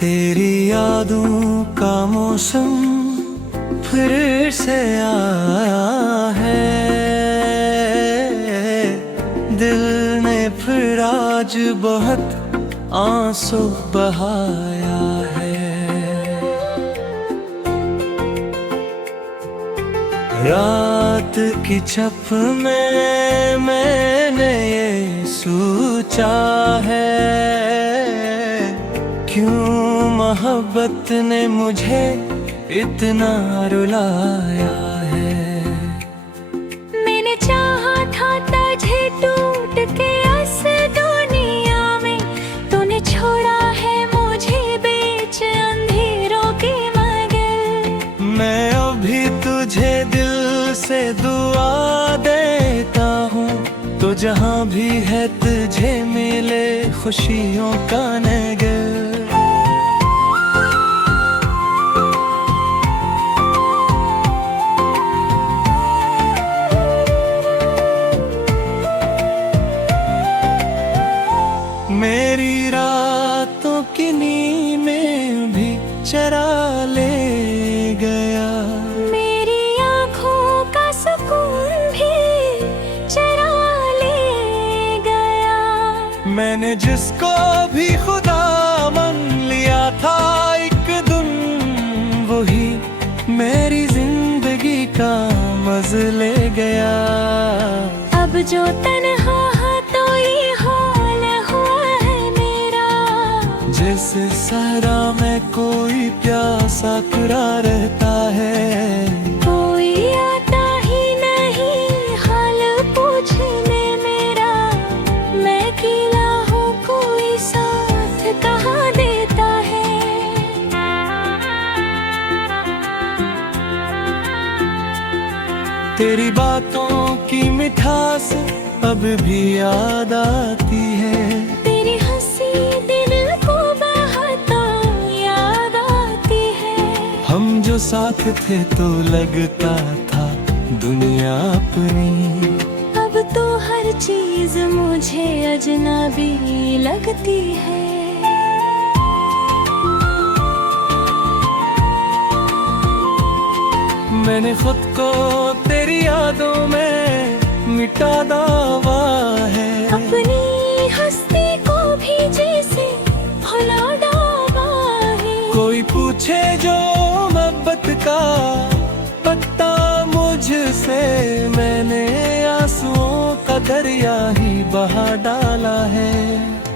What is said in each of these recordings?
तेरी यादों का मौसम फिर से आया है। दिल ने फिर आज बहुत आंसू बहाया है। रात की छप में मैंने ये सोचा है, क्यों मोहब्बत ने मुझे इतना रुलाया है। मैंने चाहा था तुझे टूट के इस दुनिया में, तूने छोड़ा है मुझे बीच अंधेरों की मगर। मैं अभी तुझे दिल से दुआ देता हूँ, तो जहाँ भी है तुझे मिले खुशियों का नगर। मेरी रातों की नींदें भी चरा ले गया, मेरी आँखों का सुकून भी चरा ले गया। मैंने जिसको भी खुदा मान लिया था एक दिन, वही मेरी जिंदगी का मज़ा ले गया। अब जो तन्हा है तो ये हाल हुआ है मेरा, जैसे सहरा में कोई प्यासा खड़ा रहता है। कोई आता ही नहीं हाल पूछने मेरा। मैं अकेला हूँ, कोई साथ कहाँ देता है। तेरी बातों की मिठास अब भी याद आती है। तेरी हंसी दिल को बहता याद आती है। हम जो साथ थे तो लगता था दुनिया अपनी, अब तो हर चीज मुझे अजनबी लगती है। मैंने खुद को तेरी यादों में मिटा दावा है। अपनी हस्ती को भी जैसे भुला डाला है। कोई पूछे जो मोहब्बत का पता मुझसे, मैंने आंसुओं का दरिया ही बहा डाला है।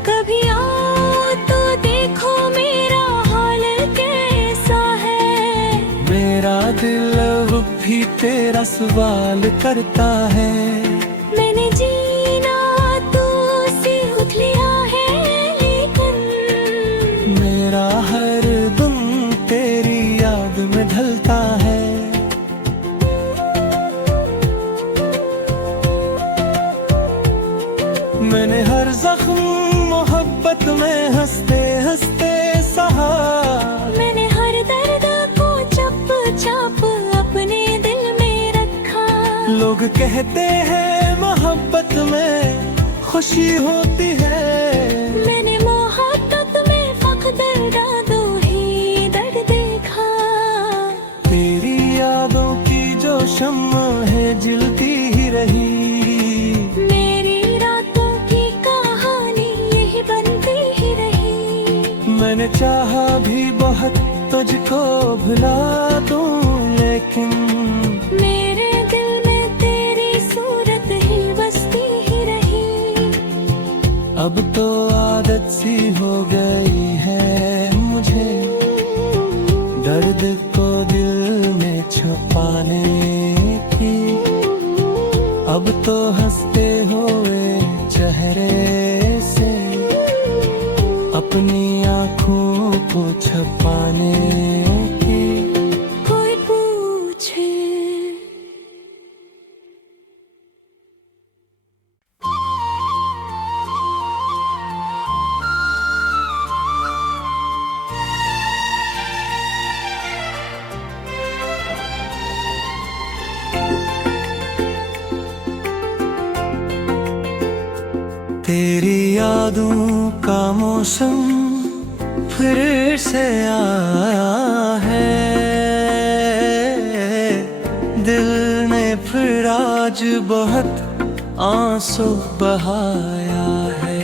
कभी आओ तो देखो मेरा हाल कैसा है। मेरा दिल अब भी तेरा सवाल करता है। मैंने जीना तो सीख लिया है, लेकिन मेरा हर दिन तेरी याद में ढलता है। मैंने हर जख्म मोहब्बत में हंसते हंसते सहा। मैंने हर दर्द को चप चाप अपने दिल में रखा। लोग कहते हैं मोहब्बत में खुशी होती है। मैंने मोहब्बत में फख्र दो ही दर्द देखा। तेरी यादों की जो शम्मा है जलती ही रही। मेरी रातों की कहानी यही बनती ही रही। मैंने चाहा भी बहुत तुझको भुला दूं, लेकिन मेरे दिल में तेरी सूरत ही बसती ही रही। अब तो आदत सी हो गई है मुझे, दर्द को दिल में छुपाने की। अब तो हंसते हुए चेहरे से अपनी आँखों को छुपाने की। कोई पूछे तेरी यादों का मौसम फिर से आया है। दिल ने फिर आज बहुत आंसू बहाया है।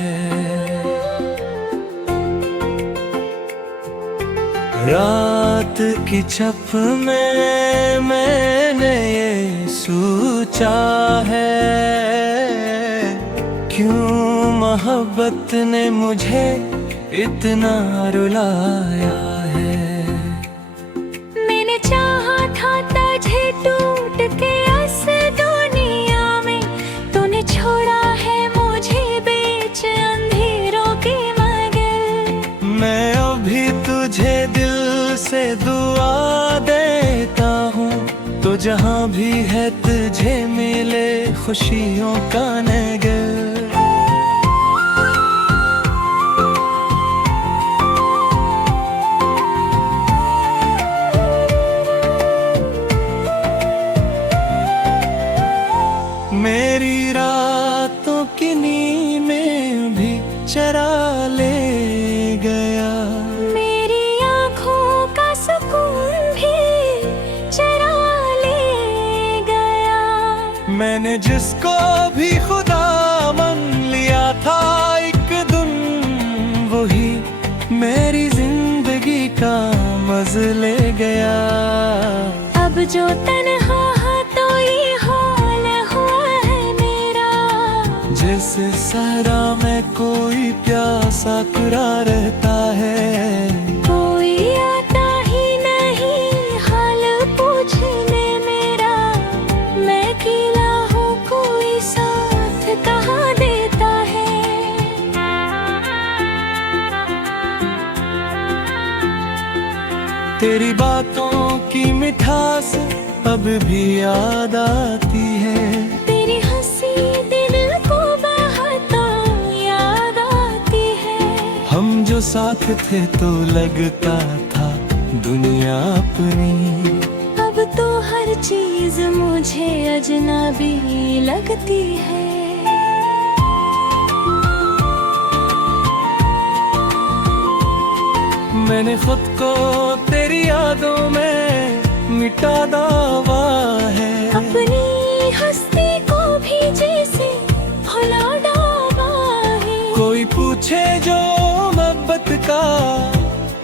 रात की छप में मैंने ये सोचा है, क्यों मोहब्बत ने मुझे इतना रुलाया है। मैंने चाहा था तुझे टूट के इस दुनिया में, तूने छोड़ा है मुझे बीच अंधेरों के मगर। मैं अभी तुझे दिल से दुआ देता हूँ, तो जहाँ भी है तुझे मिले खुशियों का नगर। मेरी रातों की नींदें भी चरा ले गया, मेरी आँखों का सुकून भी चरा ले गया। मैंने जिसको भी खुदा मान लिया था एक दिन, वही मेरी जिंदगी का मज़ा ले गया। अब जो तन्हा है तो ये हाल हुआ है मेरा, जैसे सहरा में कोई प्यासा तुरा रहता है। कोई आता ही नहीं हाल पूछने मेरा, मैं अकेला हूँ कोई साथ कहाँ देता है। तेरी बातों की मिठास अब भी याद आती है, तेरी हंसी दिल को बहुत याद आती है। हम जो साथ थे तो लगता था दुनिया अपनी, अब तो हर चीज मुझे अजनबी लगती है। मैंने खुद को तेरी यादों में मिटा दावा है, अपनी हस्ती को भी जैसे भुला डाला है। कोई पूछे जो मोहब्बत का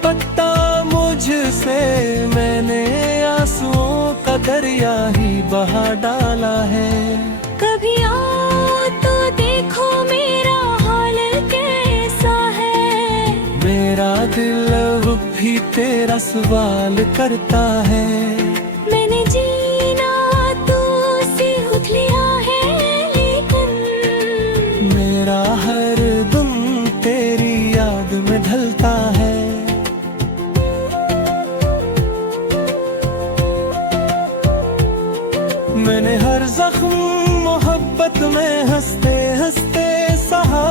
पता मुझसे, मैंने आंसुओं का दरिया ही बहा डाला है। कभी आओ तो देखो मेरा हाल कैसा है, मेरा दिल अब भी तेरा सवाल करता है। मैंने जीना तो सीख लिया है, लेकिन मेरा हर दम तेरी याद में ढलता है। मैंने हर जख्म मोहब्बत में हंसते हंसते सहा,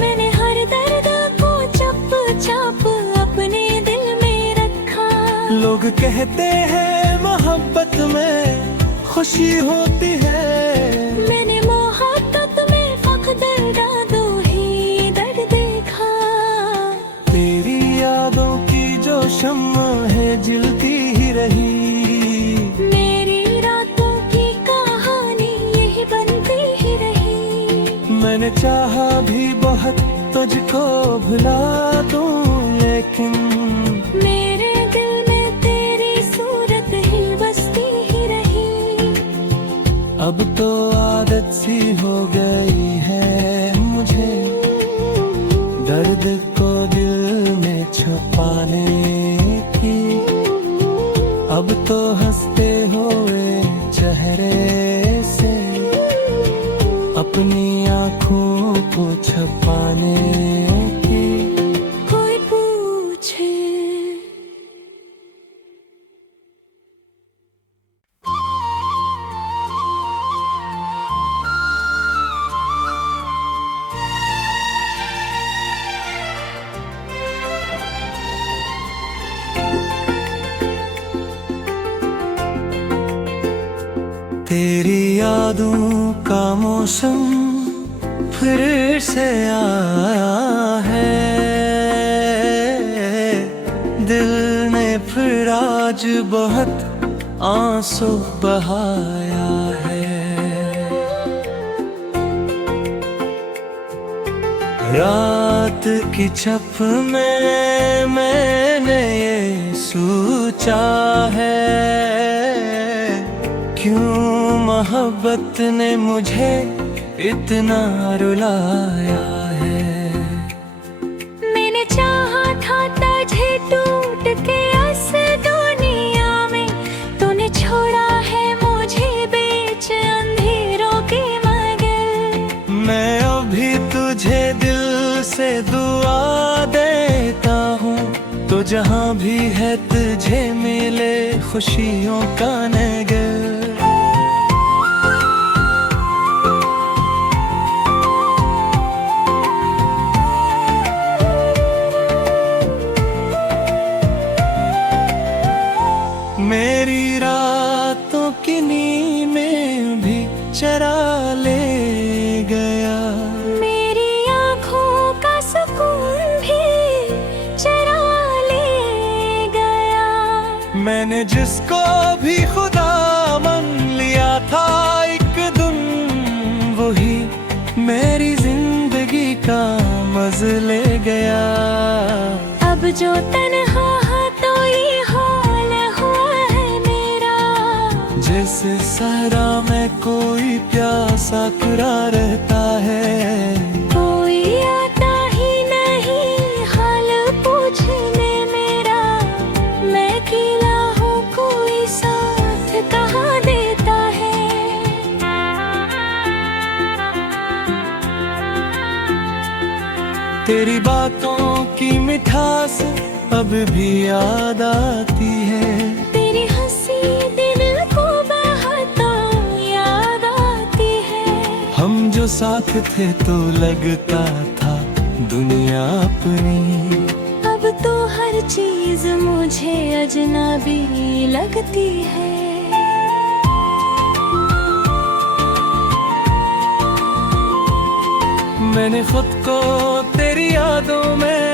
मैंने हर दर्द को चप चप अपने दिल में रखा। लोग कहते हैं मोहब्बत में खुशी होती है, मैंने मोहब्बत में फख्र दो ही दर्द देखा। तेरी यादों की जो शम्मा है जलती ही रही, मेरी रातों की कहानी यही बनती ही रही। मैंने चाहा भी बहुत तुझको भुला दूं, लेकिन मेरे दिल में तेरी सूरत ही बसती ही रही। अब तो आदत सी हो गई है मुझे, दर्द को दिल में छुपाने की। अब तो हंसते हुए चेहरे से अपनी आँखों को छुपाने की। कोई पूछे तेरी यादों का मौसम फिर से आया है। आज बहुत आंसू बहाया है। रात की छप में मैंने ये सोचा है, क्यों मोहब्बत ने मुझे इतना रुलाया है। मैंने चाहा था तुझे टूट के इस दुनिया में, तूने छोड़ा है मुझे बीच अंधेरों की मगर। मैं अभी तुझे दिल से दुआ देता हूँ, तो जहाँ भी है तुझे मिले खुशियों का नगर। मेरी रातों की नींद में भी चरा ले गया, मेरी आँखों का सुकून भी चरा ले गया। मैंने जिसको भी खुदा मान लिया था एक दिन, वही मेरी जिंदगी का मज़ा ले गया। अब जो तन्हा तो ये हाल हुआ है मेरा, जैसे सहरा में कोई प्यासा खड़ा रहता है। कोई आता ही नहीं हाल पूछने मेरा, मैं अकेला हूँ कोई साथ कहाँ देता है। तेरी बातों की मिठास अब भी याद आती है, तेरी हंसी दिल को बहुत याद आती है। हम जो साथ थे तो लगता था दुनिया अपनी, अब तो हर चीज मुझे अजनबी लगती है। मैंने खुद को तेरी यादों में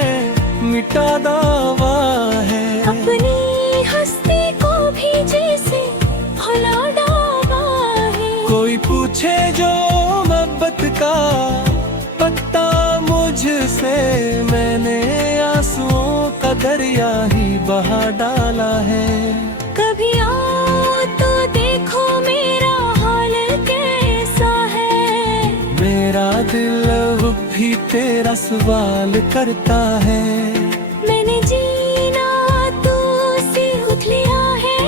मिटा दावा है, अपनी हस्ती को भी जैसे भुला डाला है। कोई पूछे जो मोहब्बत का पता मुझसे, मैंने आंसुओं का दरिया ही बहा डाला है। कभी आओ तो देखो मेरा हाल कैसा है, मेरा दिल अब भी तेरा सवाल करता है। मैंने जीना तो सीख लिया है,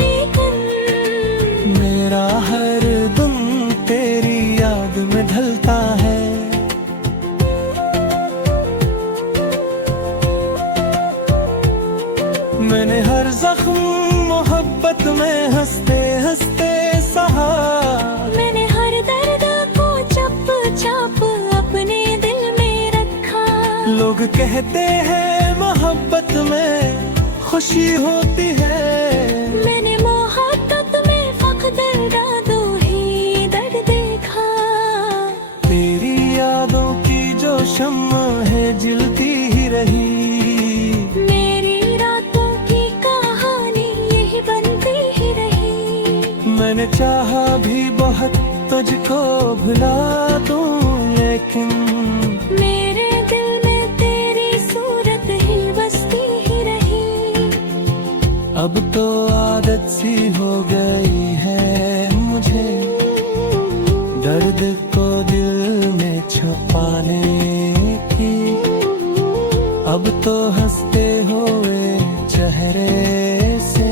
लेकिन मेरा हर दिन तेरी याद में ढलता है। मैंने हर जख्म मोहब्बत में हंसते हंसते सहा, मैंने हर दर्द को चप चप अपने दिल में रखा। लोग कहते हैं मोहब्बत में खुशी होती है, मैंने मोहब्बत में फख्र दो ही दर्द देखा। तेरी यादों की जो शम्मा है जलती ही रही, मेरी रातों की कहानी यही बनती ही रही। मैंने चाहा भी बहुत तुझको भुला दूं, लेकिन मेरे दिल में तेरी सूरत ही बसती ही रही। अब तो आदत सी हो गई है मुझे, दर्द को दिल में छुपाने की। अब तो हंसते हुए चेहरे से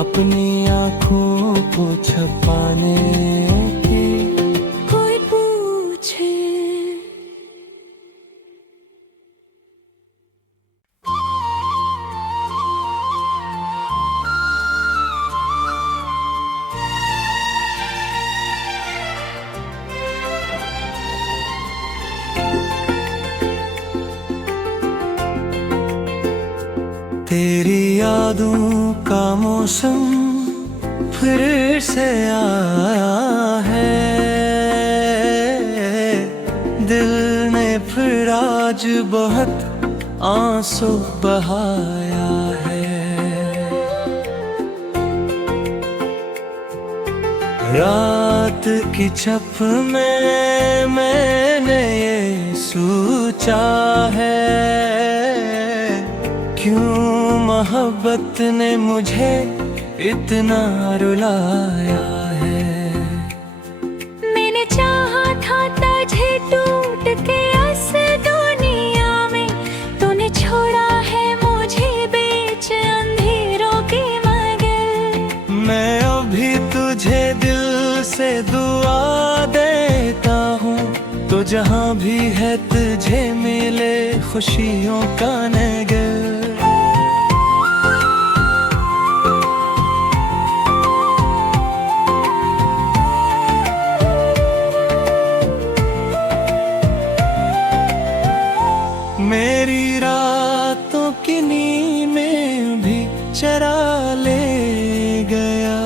अपनी आँखों को छुपाने की। कोई पूछे तेरी यादों का मौसम फिर से आया है, दिल ने फिर आज बहुत आंसू बहाया है। रात की छप में मैंने ये सोचा है, क्यों मोहब्बत ने मुझे इतना रुलाया है। मैंने चाहा था तुझे टूट के इस दुनिया में, तूने छोड़ा है मुझे बीच अंधेरों की मगर। मैं अभी तुझे दिल से दुआ देता हूँ, तो जहाँ भी है तुझे मिले खुशियों का नगर। मेरी रातों की नींद में भी चरा ले गया,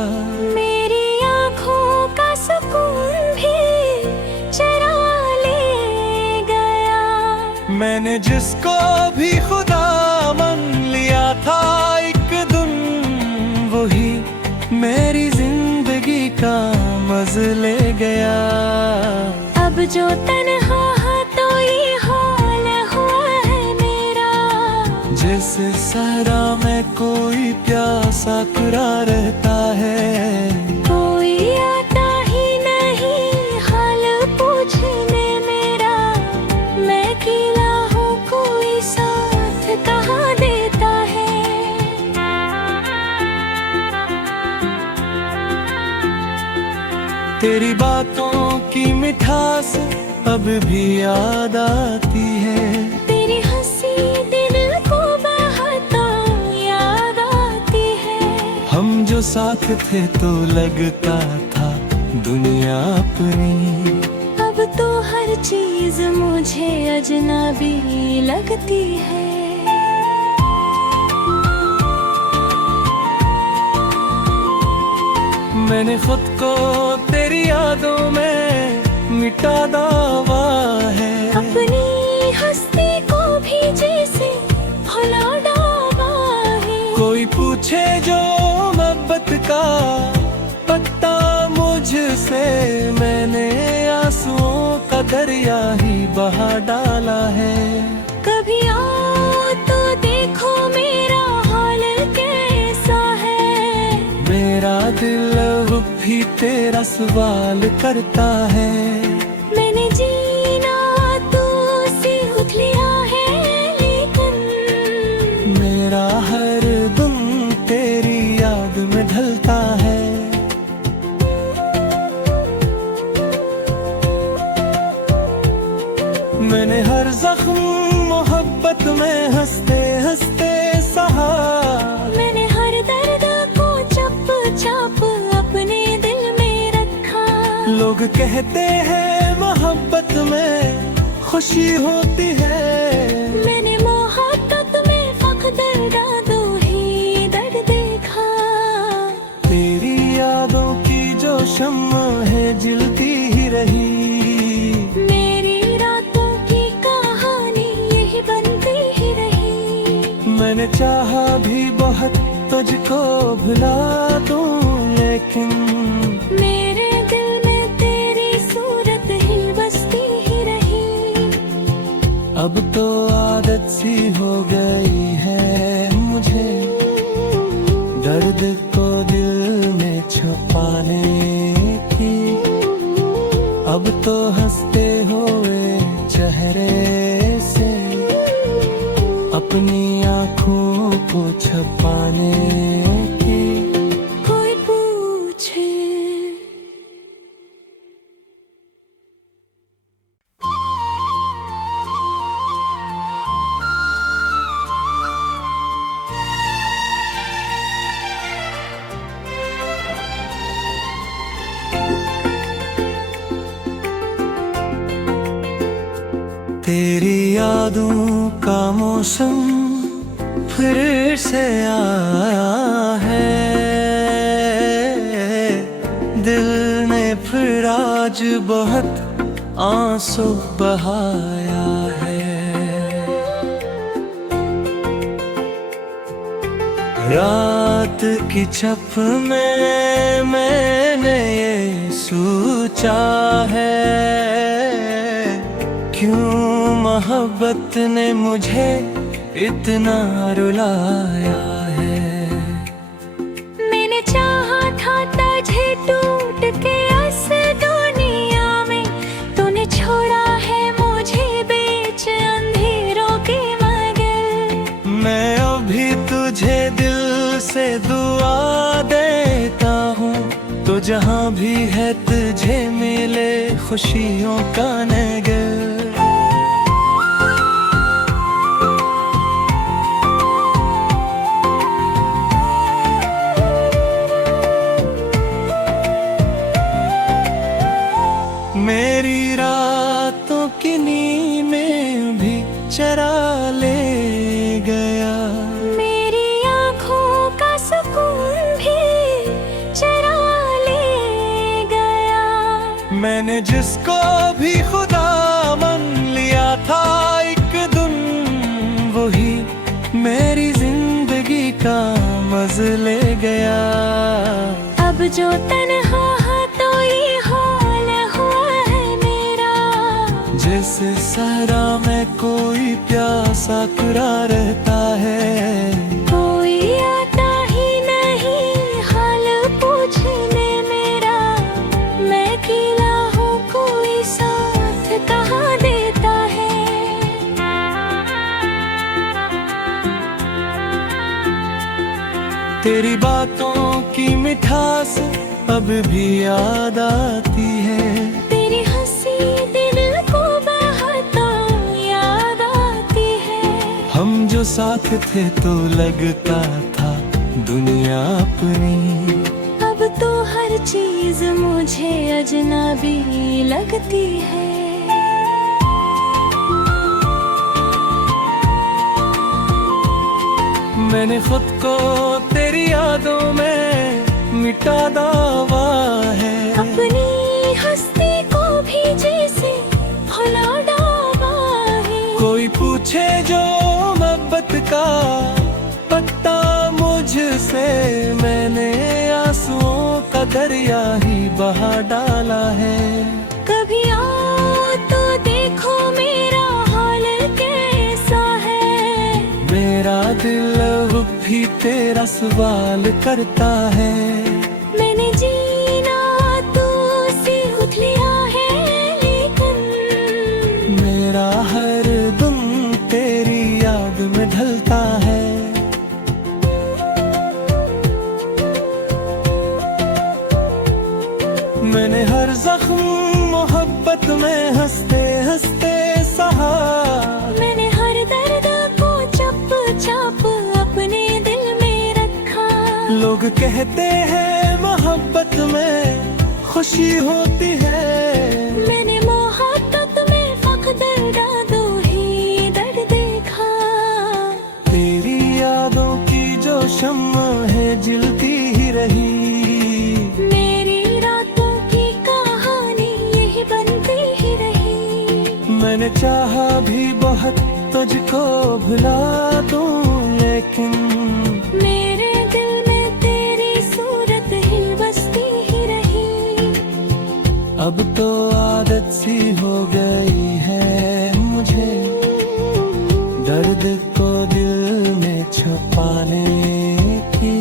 मेरी आँखों का सुकून भी चरा ले गया। मैंने जिसको भी खुदा मान लिया था एक दिन, वही मेरी जिंदगी का मज़ा ले गया। अब जो तन्हा है तो ये हाल हुआ है मेरा, जैसे सहरा में कोई प्यासा कुरा रहता है। कोई आता ही नहीं हाल पूछने मेरा, मैं अकेला हूँ कोई साथ कहाँ देता है। तेरी बातों की मिठास अब भी याद आती है, तेरी हंसी दिल को बहता याद आती है। हम जो साथ थे तो लगता था दुनिया अपनी, अब तो हर चीज मुझे अजनबी लगती है। मैंने खुद को तेरी यादों में मिटा दावा है, अपनी हस्ती को भी जैसे भुला डाला है। कोई पूछे जो मोहब्बत का पता मुझसे, मैंने आंसुओं का दरिया ही बहा डाला है। कभी आओ तो देखो मेरा हाल कैसा है, मेरा दिल अब भी तेरा सवाल करता है। मैंने जीना तो सीख लिया है, लेकिन मेरा हर दिन तेरी याद में ढलता है। मैंने हर जख्म मोहब्बत में हंसते हंसते सहा, मैंने हर दर्द को चप चाप अपने दिल में रखा। लोग कहते हैं मोहब्बत में खुशी होती है, मैंने मोहब्बत में फख्र दो ही दर्द देखा। तेरी यादों की जो शम्मा है जलती ही रही, मेरी रातों की कहानी यही बनती ही रही। मैंने चाहा भी बहुत तुझको भुला दूं, लेकिन मेरे दिल में तेरी सूरत ही बसती ही रही। अब तो आदत सी हो गई है मुझे, दर्द को दिल में छुपाने की। अब तो हंसते हुए चेहरे से अपनी आँखों को छुपाने की। कोई पूछे तेरी यादों का मौसम फिर से आया है, दिल ने फिर आज बहुत आंसू बहाया है। रात की छप में मैंने ये सोचा है, क्यों मोहब्बत ने मुझे इतना रुलाया है। मैंने चाहा था तुझे टूट के इस दुनिया में, तूने छोड़ा है मुझे बीच अंधेरों के मगर। मैं अभी तुझे दिल से दुआ देता हूँ, तो जहाँ भी है तुझे मिले खुशियों का नगर। मेरी रातों की नींदें भी चरा ले गया, मेरी आँखों का सुकून भी चरा ले गया। मैंने जिसको भी खुदा मान लिया था एक दिन, वही मेरी जिंदगी का मज़ा ले गया। अब जो तन्हा है तो ये हाल हुआ है मेरा, जैसे सहरा में कोई प्यासा खड़ा रहता है। कोई आता ही नहीं हाल पूछने मेरा, मैं अकेला हूँ कोई साथ कहाँ देता है। तेरी बातों की मिठास अब भी याद आती है, तेरी हंसी दिल को बहता याद आती है। हम जो साथ थे तो लगता था दुनिया अपनी, अब तो हर चीज मुझे अजनबी लगती है। मैंने खुद को तेरी यादों में मिटा दावा है, अपनी हस्ती को भी जैसे भुला डाला है। कोई पूछे जो मोहब्बत का पता मुझसे, मैंने आंसुओं का दरिया ही बहा डाला है। कभी आओ तो देखो मेरा हाल कैसा है, मेरा दिल अब भी तेरा सवाल करता है। मैंने जीना तो सीख लिया है, लेकिन मेरा हर दिन तेरी याद में ढलता है। मैंने हर जख्म मोहब्बत में हंसते हंसते सहा, मैंने हर दर्द को चुप चाप अपने दिल में रखा। लोग कहते हैं मोहब्बत में खुशी होती है, मैंने मोहब्बत में फख्र दो ही दर्द देखा। तेरी यादों की जो शम्मा है जलती ही रही, मेरी रातों की कहानी यही बनती ही रही। मैंने चाहा भी बहुत तुझको भुला दूं, लेकिन मेरे दिल में तेरी सूरत ही बसती ही रही। अब तो आदत सी हो गई है मुझे, दर्द को दिल में छुपाने की।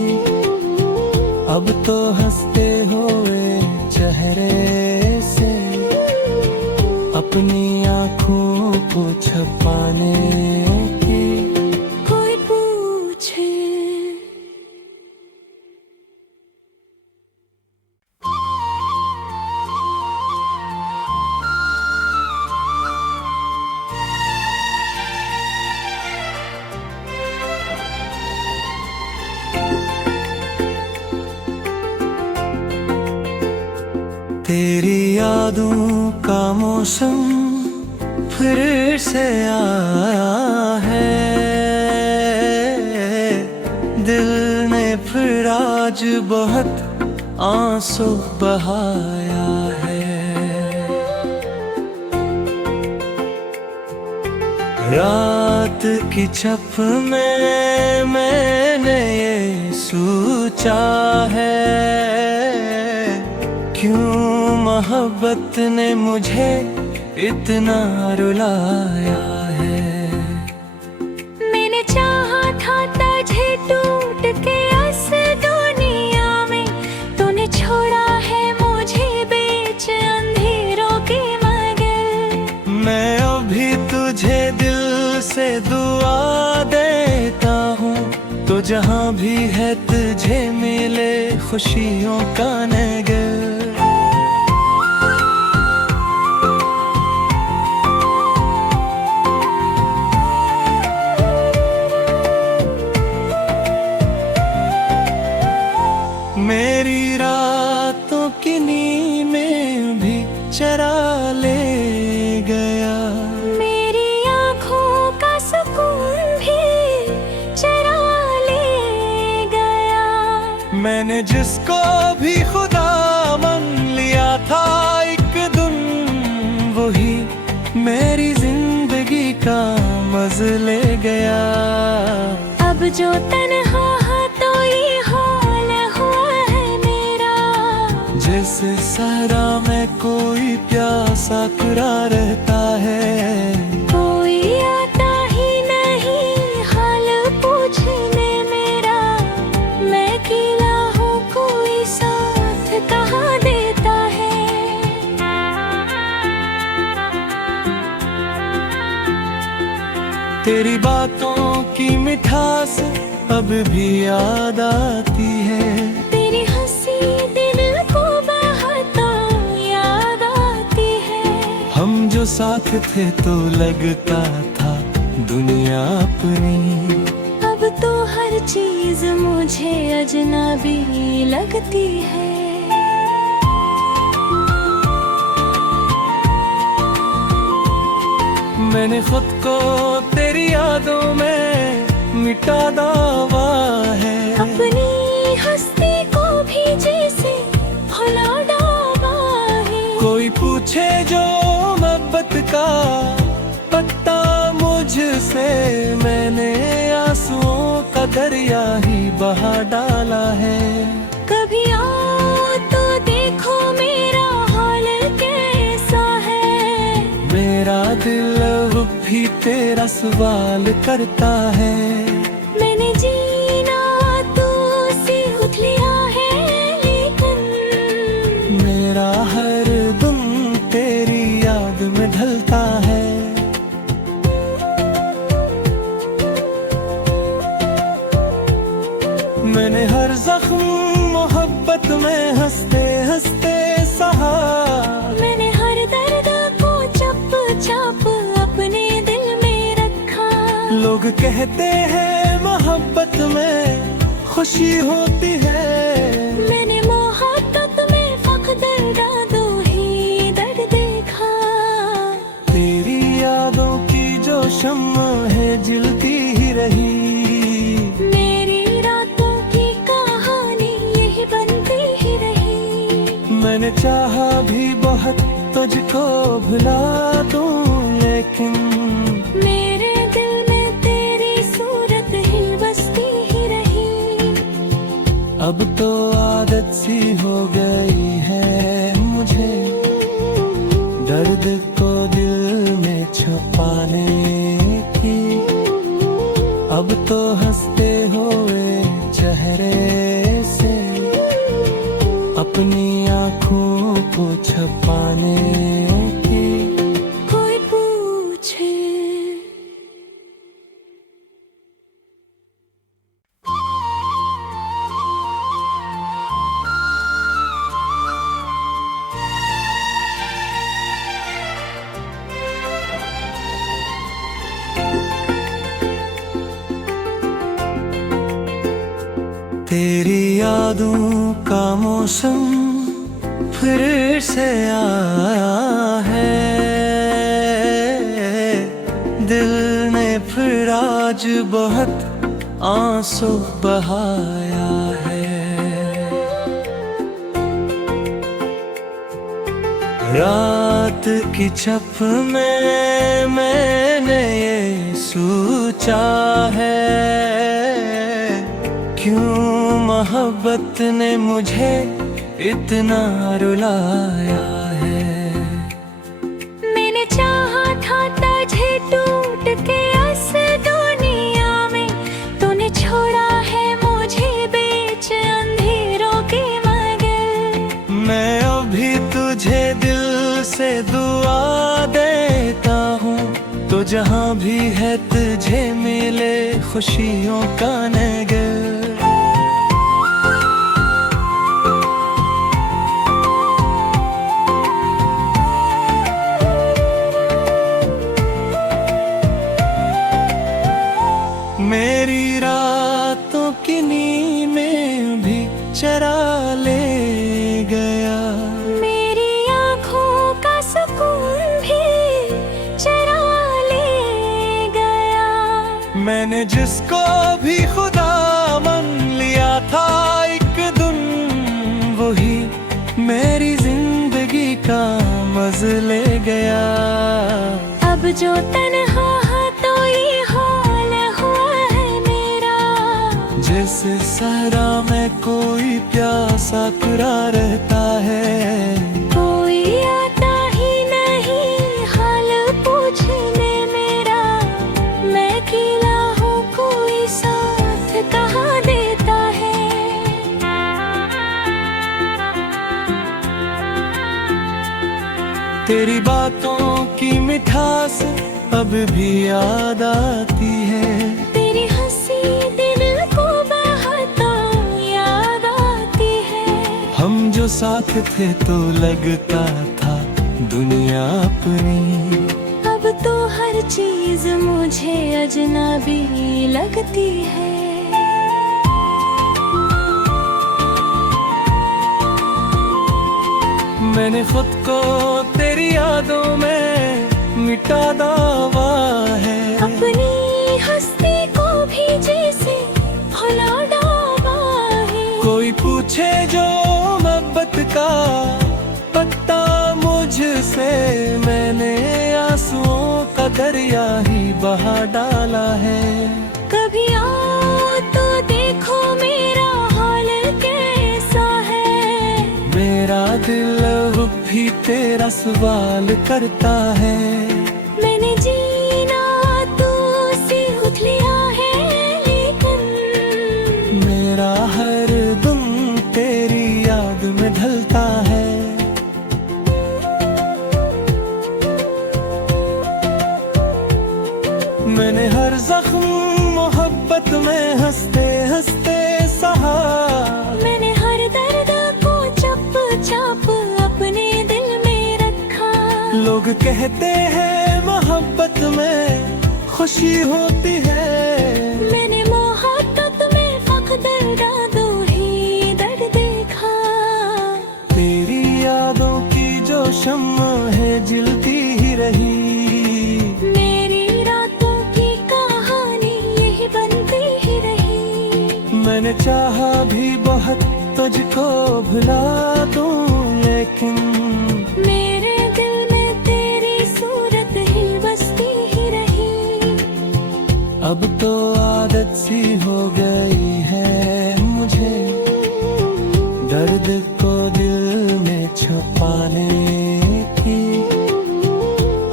अब तो हंसते हुए चेहरे से अपनी आँखों को छुपाने की। कोई पूछे तेरी यादों का मौसम फिर से आया है, दिल ने फिर आज बहुत आंसू बहाया है। रात की छप में मैंने ये सोचा है, क्यों मोहब्बत ने मुझे इतना रुलाया है। मैंने चाहा था तुझे टूट के इस दुनिया में, तूने छोड़ा है मुझे बीच अंधेरों के मगर। मैं अभी तुझे दिल से दुआ देता हूँ, तो जहाँ भी है तुझे मिले खुशियों का नगर। मेरी रातों की नींद में भी चरा ले गया, मेरी आँखों का सुकून भी चरा ले गया। मैंने जिसको भी खुदा मान लिया था एक दिन, वही मेरी जिंदगी का मज़ा ले गया। अब जो तन्हा है तो ये हाल हुआ है मेरा, जैसे सहरा में कोई प्यासा खड़ा रहता है। कोई आता ही नहीं हाल पूछने मेरा, मैं अकेला हूँ कोई साथ कहाँ देता है। तेरी बातों की मिठास अब भी याद आती है, तेरी हंसी दिल को बहुत याद आती है। हम जो साथ थे तो लगता था दुनिया अपनी, अब तो हर चीज मुझे अजनबी लगती है। मैंने खुद को तेरी यादों में मिटा दावा है, अपनी हस्ती को भी जैसे भुला डाला है। कोई पूछे जो मोहब्बत का पता मुझसे, मैंने आंसुओं का दरिया ही बहा डाला है। कभी आओ तो देखो मेरा हाल कैसा है, मेरा दिल अब भी तेरा सवाल करता है। मैंने जीना तो सीख लिया है, लेकिन मेरा हर दिन तेरी याद में ढलता है। मैंने हर जख्म मोहब्बत में हंसते हंसते सहा, मैंने हर दर्द को चप चप अपने दिल में रखा। लोग कहते हैं मोहब्बत में खुशी होती है, मैंने मोहब्बत में फख्र दो ही दर्द देखा। तेरी यादों की जो शम्म है जलती ही रही, मेरी रातों की कहानी यही बनती ही रही। मैंने चाहा भी बहुत तुझको भुला दूं, लेकिन मेरे दिल में तेरी सूरत ही बसती ही रही। अब तो आदत सी हो गई है मुझे, दर्द को दिल में छुपाने की। अब तो हंसते हुए चेहरे से अपनी आँखों को छुपाने की। कोई पूछे तेरी यादों का मौसम फिर से आया है, दिल ने फिर आज बहुत आंसू बहाया है। रात की छप में मैंने ये सोचा है, क्यों मोहब्बत ने मुझे इतना रुलाया जहाँ भी है तुझे मिले खुशियों का नगर। मेरी रातों की नींद में भी चरा ले गया, मेरी आँखों का सुकून भी चरा ले गया। मैंने जिसको भी खुदा मान लिया था एक दिन, वही मेरी जिंदगी का मज़ा ले गया। अब जो तन्हा तो ये हाल हुआ है मेरा, जैसे सहरा में कोई प्यासा कुरा रहता है। कोई आता ही नहीं हाल पूछने मेरा, मैं अकेला हूँ कोई साथ कहाँ देता है। तेरी बातों की मिठास अब भी याद आती है, तेरी हंसी दिल को बहुत याद आती है। हम जो साथ थे तो लगता था दुनिया अपनी, अब तो हर चीज मुझे अजनबी लगती है। मैंने खुद को तेरी यादों में मिटा दावा है, अपनी हस्ती को भी जैसे भुला डाला है। कोई पूछे जो मोहब्बत का पता मुझसे, मैंने आंसुओं का दरिया ही बहा डाला है। कभी आओ तो देखो मेरा हाल कैसा है, मेरा दिल अब भी तेरा सवाल करता है। मैंने जीना तो सीख लिया है, लेकिन मेरा हर दम तेरी याद में ढलता है। मैंने हर जख्म मोहब्बत में हंसते हंसते सहा, मैंने हर दर्द को चुप चाप अपने दिल में रखा। लोग कहते हैं मोहब्बत में खुशी होती है, मैंने मोहब्बत में फकत दो ही दर्द देखा। तेरी यादों की जो शम्मा है जलती ही रही, मेरी रातों की कहानी यही बनती ही रही। मैंने चाहा भी बहुत तुझको भुला दूं, लेकिन मेरे दिल में तेरी सूरत ही बसती ही रही। अब तो आदत सी हो गई है मुझे, दर्द को दिल में छुपाने की।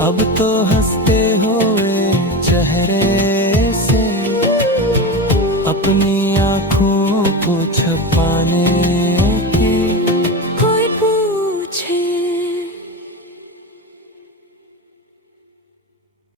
अब तो हंसते हुए चेहरे से अपनी आँखों को छुपाने